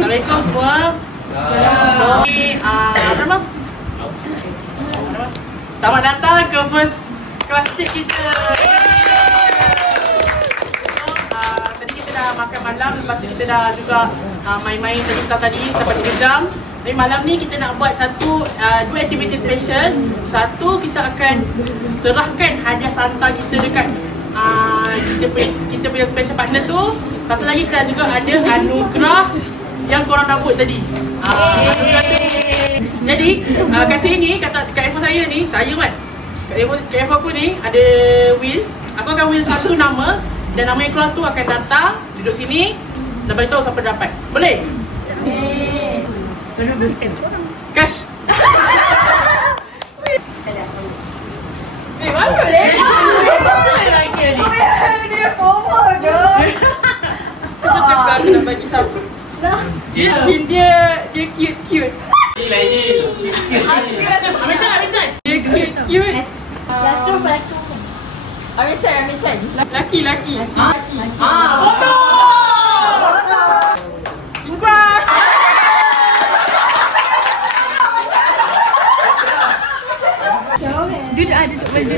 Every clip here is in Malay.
Assalamualaikum semua. Apa nama? Selamat datang ke first class trip kita. Tadi kita dah makan malam, lepas tu kita dah juga main-main tadi sampai 3 jam. Tapi malam ni kita nak buat dua aktiviti special. Satu, kita akan serahkan hadiah santai kita dekat kita punya special partner tu. Satu lagi kita juga ada anugerah yang korang dapat tadi. Jadi kat sini kat iPhone saya ni, kat iPhone aku ni ada wheel. Aku akan wheel satu nama dan nama yang keluar tu akan datang duduk sini dan beritahu siapa dapat. Boleh? Cash. Mana boleh? Lagi ni. Dia FOMO je. Cepat aku nak bagi siapa? Dia cute. Lagi. Amichan. Dia cute. Amichan. Laki. Foto. Ingkras. Duduk. Sini.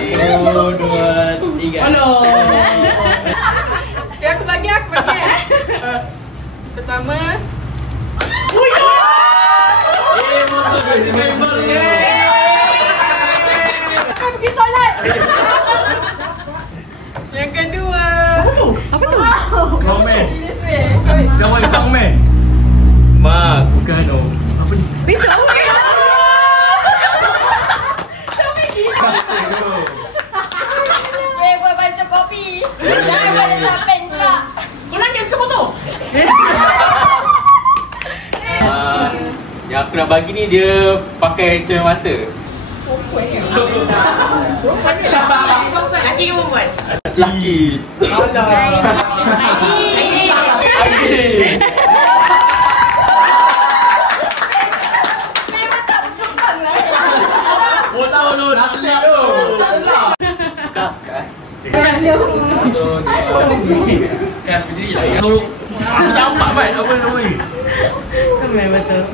1, 2, 3. Aku bagi. Pertama. Pergi solat. Yang kedua. Apa tu? Komen. Gambar komen. Mak, bukan no. Apa ni? Betul. Buat baca kopi. Jangan pada pen pula. Kau nak kes ke foto? Yang aku nak bagi ni dia pakai cermin mata. Laki ke perempuan? Laki. Kas berdiri lah. Aku nampak kan apa nama ni. Kan main betul.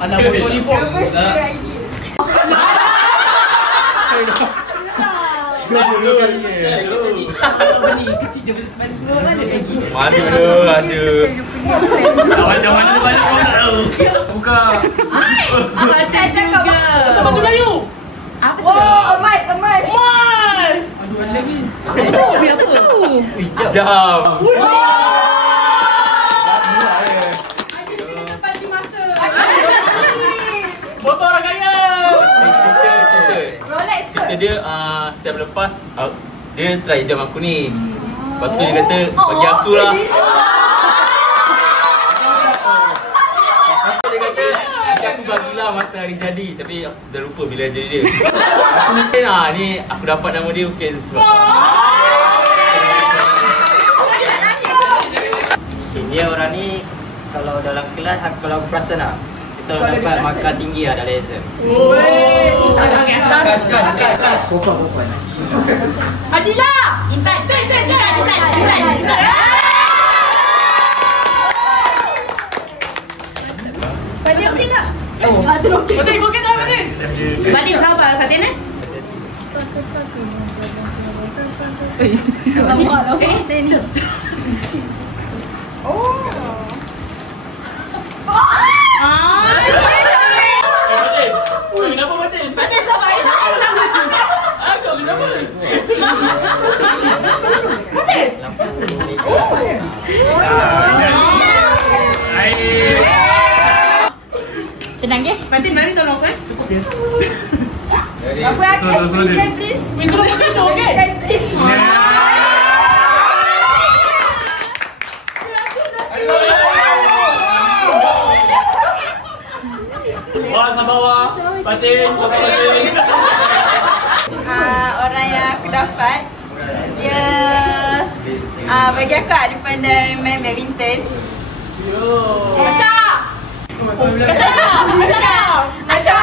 Anak foto ni pun. Ada. Macam mana balik kau tak tahu. Buka. Tak cakap apa. Baju Melayu. Wow, emas. Aduh, ada lagi. Apa tu? Jam. Motor orang kaya. Cerita dia setiap lepas dia try jam aku ni. Lepas tu dia kata bagi aku lah. Dia kata aku bagilah masa hari jadi. Tapi aku dah lupa bila jadi dia. Mungkin ni aku dapat nama dia mungkin sebab dia orang ni kalau dalam kelas kalau aku perasan lah dia selalu dapat markah tinggi lah dalam exam. Perempuan. Adila! Intan. Fatin okey tak? Okey. Fatin okey tak Fatin? Fatin sabar Fatin eh? Nampak lah. Kenapa Fatin? Fatin sabar. Kau kenapa? Tenang ke? Fatin mari tolong kan? Apa cash berikan please? Minta tolong okey? Please. Wah, sabar. Fatin. Orang yang aku dapat dia bagi aku dia pandai main badminton. Asha! Kata Asha!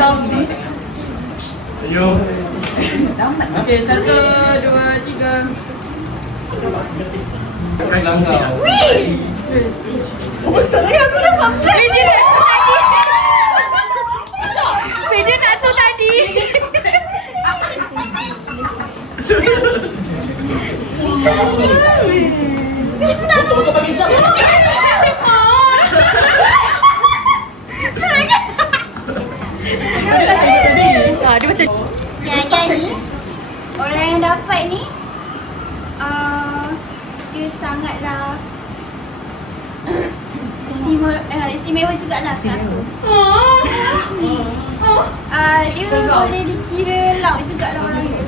Ayo. Okey, 1, 2, 3. Wih! Aku dapat plan. Video nak tu tadi. Kau bagi jam. Dia macam Yang ni, orang yang dapat ni, dia sangatlah istimewa jugalah sekarang. Dia boleh dikira laut jugalah orang ni.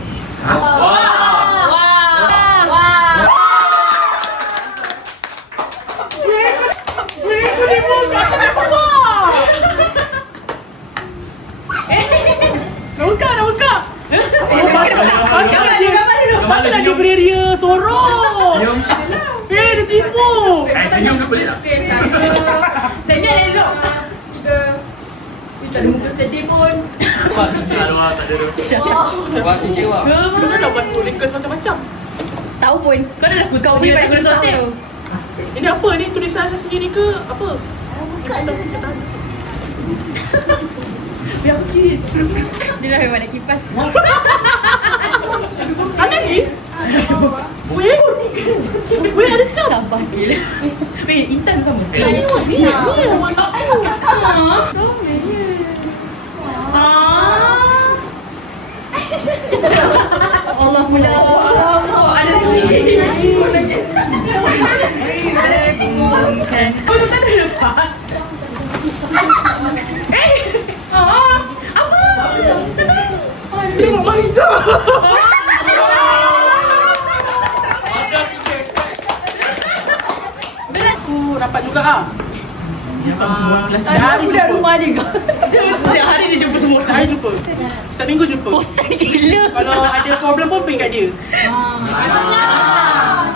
Mana dia beria sorok? Dia tipu. Senyum ke boleh tak? Senyum elok. 3. Tak ada muka sedih pun. Alwah tak ada tu. Wah, sikit wah. Kau dah buat request macam-macam. tahu pun. Kau dah laku kau Ni punya pada request susah hotel. tu. Ini apa ni? Tulisan saya sendiri ke? Apa? Biar kis. Dia dah memang nak kipas. Ada ni? Weh, ada cap. Sabar gila. Weh, Intan sama. Saya Weh, warna aku. Allah mula. Ada lagi. Kau tak ada lepas. Apa? Tengok Mahita. Aku dapat juga ah. Aku dah rumah dia kau. Setiap hari dia jumpa semua. Setiap hari jumpa. Setiap minggu jumpa. Bosan gila. Kalau ada problem pun pergi kat dia.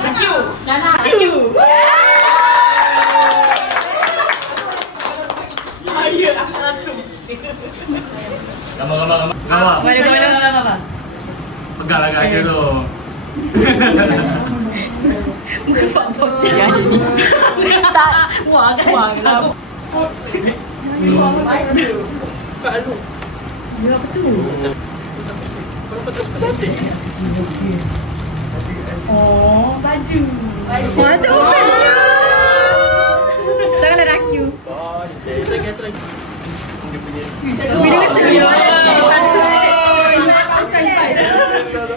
Thank you. Thank you. Ya, aku langsung. Gambar. Mana. Pegang agak aja tu. Muka Pak Bob dia ni. Tak. Wah kan? Wah lah. Kak Alu. Dia apa tu? Kenapa tak cantik? Oh, baju. Macam baju. Jangan ada rakiu. Lagi. Bila kata bila.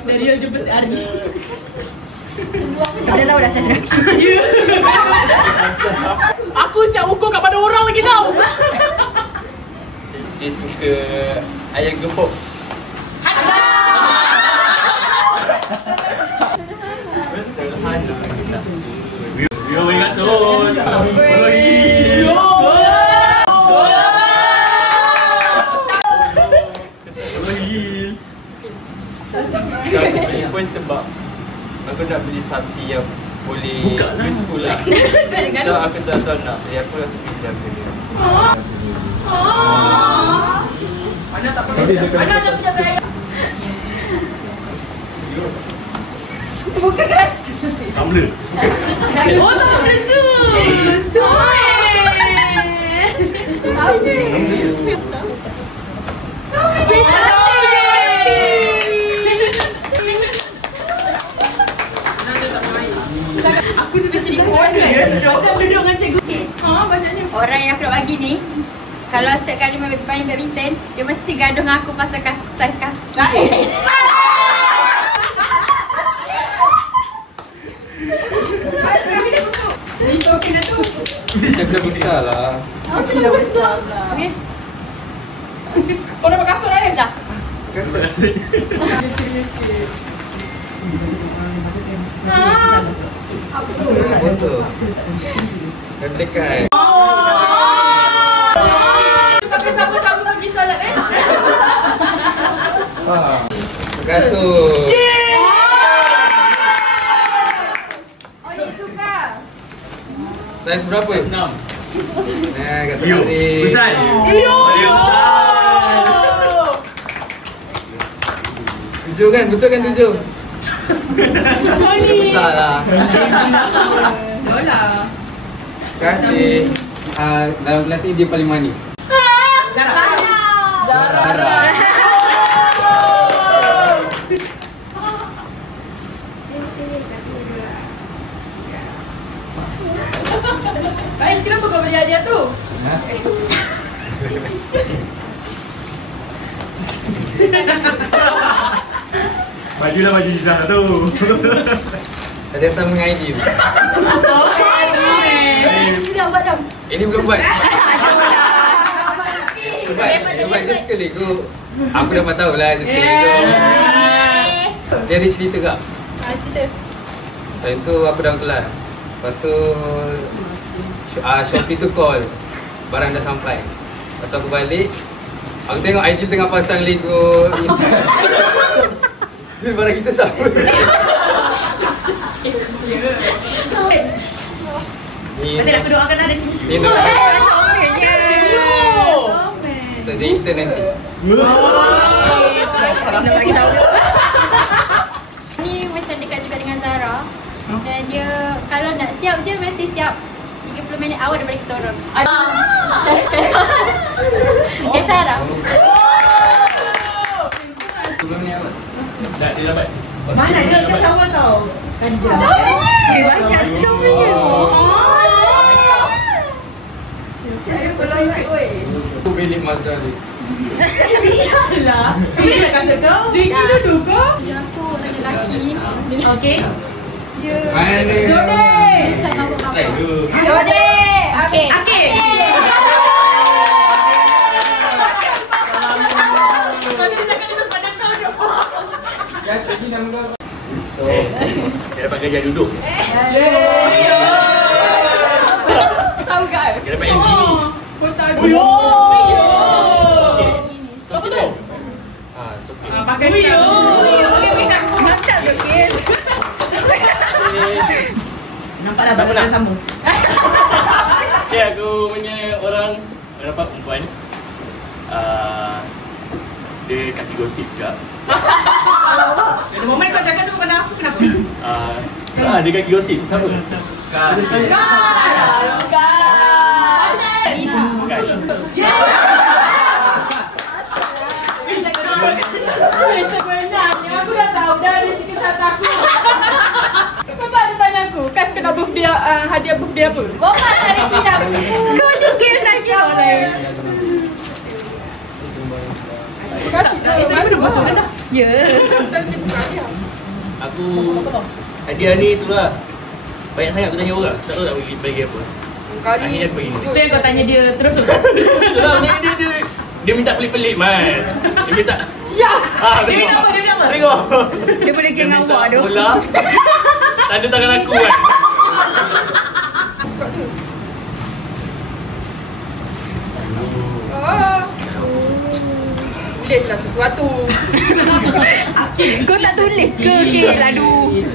Dari yang jumpa setiap hari. Dia tahu dah saya rakiu. Aku siap ukur kat pada orang lagi tau. Dia suka ayam gepuk. Yo, ingat Sol. Pun sebab aku nak beli sapi yang boleh useful lah. So aku tak tahu nak beli apa, aku pilih apa dia. Mana tak perlu. Mana ada punya gaya. Bukan keras. Tak boleh. Oh, tak boleh tu. Aku tu biasa ikut je. Macam duduk dengan cikgu. Banyaknya. Orang yang aku nak bagi ni, kalau setiap kali main badminton, dia mesti gaduh dengan aku pasal saiz kaki. Dia kena besar lah. Okey dah besar lah. Okey. Kau dapat kasut dah kan? Dah. Apa tu? Betul. Dah dekat. Pakai sabu-sabu pergi solat eh? Kasut. Oh, dia suka. Saiz berapa? 6. Kat Yo, tadi. besar. Yo! Besar. 7 kan? Betul kan 7? Besar lah. Betul lah. Terima kasih. Dalam kelas ni dia paling manis. Zara. Ais, kenapa kau beli hadiah tu? Bajulah baju Izzah tu. Ada sama dengan ID tu. Ini belum buat. Buat je sekali go. Aku dapat tahu lah je sekali go. Dia ada cerita tak? Cerita. Time tu aku dalam kelas. Lepas tu Shopee tu call. Barang dah sampai. Lepas aku balik, aku tengok ID tengah pasang Lego. Barang kita sama. Nanti aku doakan ada sini. Ni nak kita di internet nanti. Ni macam dekat juga dengan Zara. Dan dia kalau nak siap je mesti siap 30 minit awal daripada kita orang. Okay, Zara. Sebelum ni apa? Dah dia dapat. Mana dia ke shower tau? Dia banyak comenya. Saya pelanggan oi. Aku bilik mata ni. Biarlah. Ini nak kasih kau. Dia dulu kau. Dia aku orang lelaki. Okey. Dia Mana? dia macam apa-apa. Jode. Okey. Okey. Tadi nama kau. Dia dapat gajah duduk. Tahu kan? Dia dapat yang gini. Kau tahu. Apa tu? Sopi. Pakai Wio. Macam tu ke? Nampaklah Tak pernah. sama. Okay, aku punya orang dapat perempuan. Dia kaki gosip juga. Ada momen kau cakap tu pada aku kenapa? Dia kaki gosip. Siapa? Sebenarnya aku dah tahu dah dia sikit satu aku. Kau tak ada tanya aku, Kas kena birthday, hadiah birthday apa? Bapak cari tidak. Kau dikir lagi orang. Terima kasih dah. Itu dia betul dah. Ya. Aku hadiah ni tu lah. Banyak sangat aku tanya orang. Tak tahu nak bagi apa. Kali Akhirnya aku bagi. itu yang kau tanya dia terus tu. Dia minta pelik-pelik man. Dia minta Ya. Dia minta apa? Dia minta apa? Tengok. Dia boleh Dia geng minta awak tu. bola. Tanda tangan aku kan. Tulislah sesuatu. Kau tak tulis ke? Okey, lalu.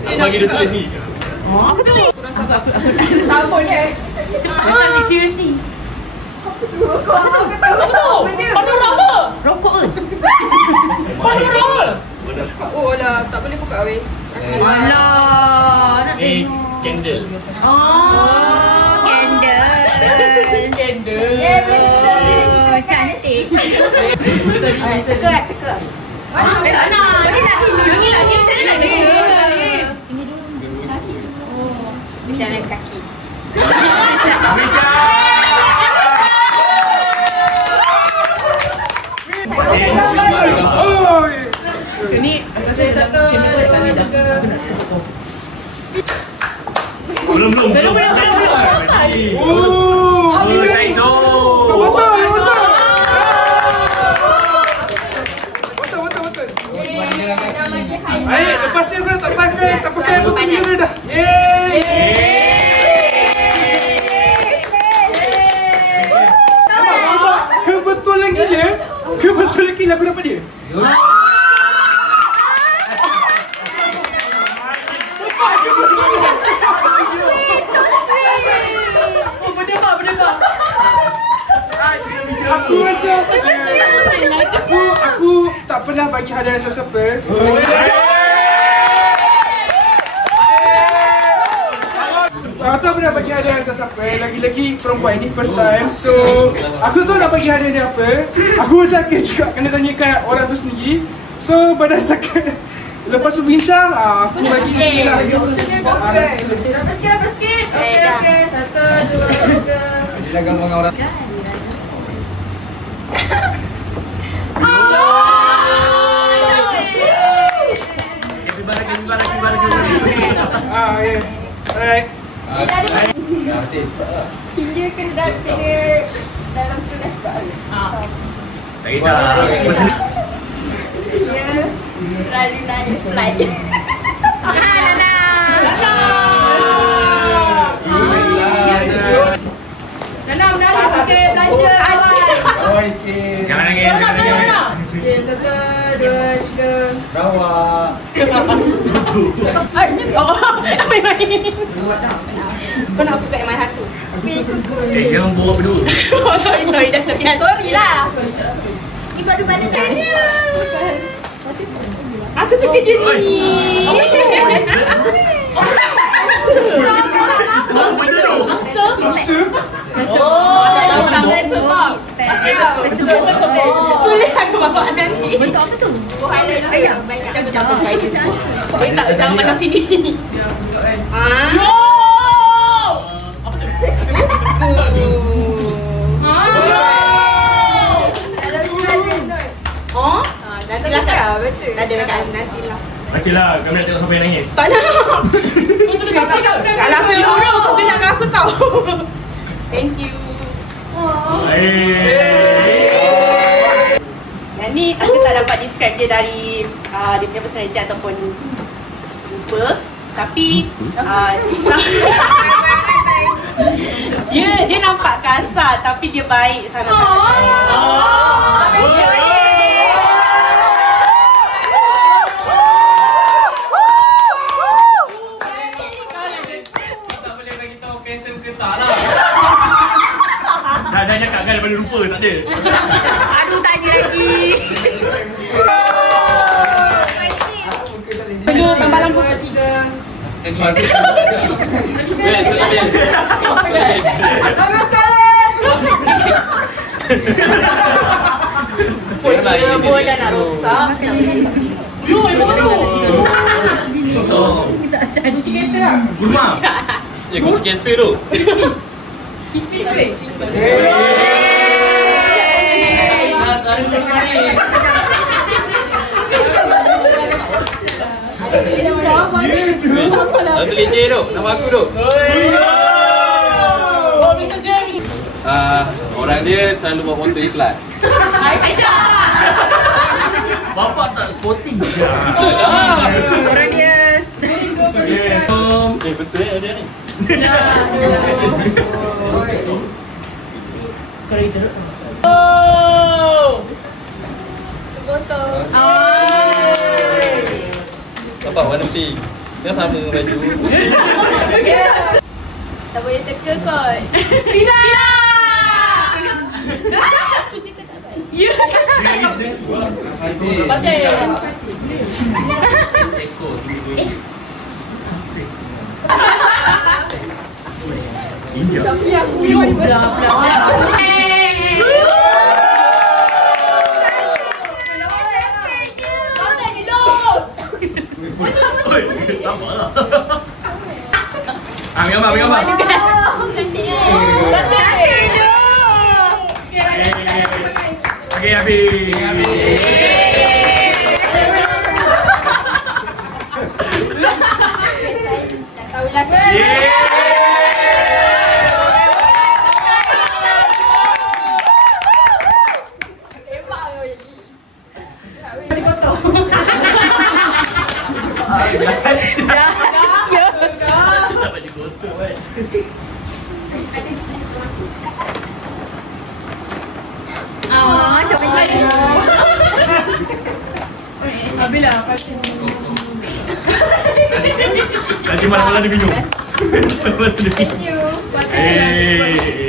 Aku bagi dia tulis ni. Aku tulis. Tak boleh. Cepat serius ni. Apa tu? Panorama. Rokok ke? Panorama. Oh lah, tak boleh buka weh. Alah. Ni candle. Oh, candle. Candle. Oh, cantik. Teka. Mana? Ini nak Ini lagi. Saya nak dia. jalan kaki. Ini saya datang. Belum. Taiso. Baik, lepas ni tak pakai aku punya dah. Sebab kebetulan gila aku dapat dia. Berdebak. Aku macam Aku tak pernah bagi hadiah siapa-siapa. Aku tak pernah bagi hadiah siapa-siapa. Lagi-lagi perempuan ini first time. So aku tahu nak bagi hadiah dia apa. Aku macam juga kena tanyakan orang tu sendiri. So berdasarkan lepas berbincang, aku bagi dia lah. Sikit. Okey. 1, 2, 3. Dia gambar dengan orang. Okay. Alright. Hingga kena dalam kelas baru. Tak kisah. Dia selalu naik flight. Dalam okey belanja Bawah sikit. Jangan nangis. Okey 1, 2, 3. Bawah. Kau nak buka MI satu. Jangan bawa berdua. Sorry dah terbiasa. Sorry lah. Ibu ada mana tanya? Aku suka dia ni. Tangan sebab. Sulit aku bawa nanti. Bentuk apa tu? Highlighter banyak. Jangan pandang sini. Nantilah. Bacalah, kami nak tengok siapa yang nangis. Tak nak. Kau tulis apa kat belakang? Kalau aku dulu, kau belakang aku tahu. Thank you. Yang ni aku tak dapat describe dia dari dia punya personality ataupun rupa. Tapi dia nampak kasar tapi dia baik sangat-sangat. Dah cakap kan daripada lupa, tak ada. Aduh, tanya lagi. Perlu tambah lampu. 3. Dia pun dah nak rosak. Gurma. Ya, kunci kereta tu. Kiss-kiss boleh? Satu leceh tu, nama aku tu. Orang dia selalu bawa motor ikhlas. Aisyah. Bapak tak sporting. Betul lah. Orang dia. Betul ada ni. Botol. Bapak warna pink. Dia sama dengan baju. Tak boleh teka kot. Tidak. Aku cakap tak baik. Pakai. Ambil gambar. Okey, habis. Tak tahulah saya. Habislah passion. Nanti malam-malam dia minum. Thank you. Hey.